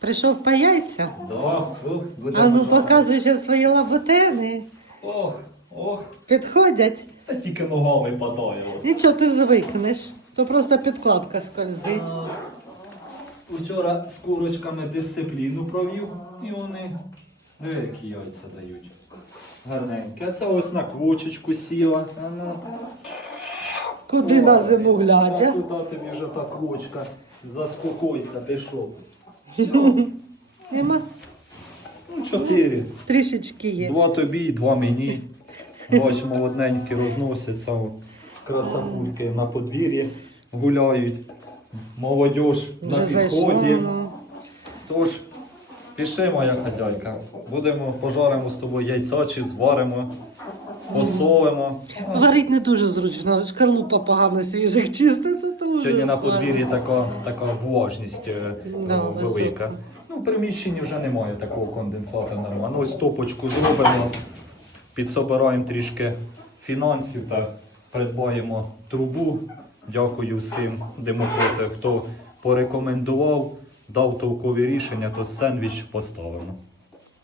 Прийшов по яйця. Да, буде А ну бажано. показуй ще свої лабутени. Ох, ох, Підходять. та тільки ногами потаяло. Нічого, ти звикнеш. То просто підкладка скользить. А, Вчора з курочками дисципліну провів, і вони диви, які яйця дають. Гарненькі. А це ось на квочечку сіла. А ну. Куди на зиму а глядя? Куди тобі вже та квочка? Заспокойся, ти що? Нема. Ну, чотири. Трішечки є. Два тобі два мені. Бач, молодненькі розносяться. о, Красавульки на подвір'ї гуляють. Молодіж на Вже зайшло. підході. Ну. Тож, пішли, моя хазяйка. Будемо пожаримо з тобою яйця чи зваримо, посолимо. Варить не дуже зручно, шкарлупа погано свіжих чистити. Сьогодні на подвір'ї така, така влажність е, Да, е, велика. висока. Ну, в приміщенні вже немає такого конденсата нормально. Ну, ось топочку зробимо, підсобираємо трішки фінансів та придбаємо трубу. Дякую всім демократам, хто порекомендував, дав толкові рішення, то сендвіч поставимо.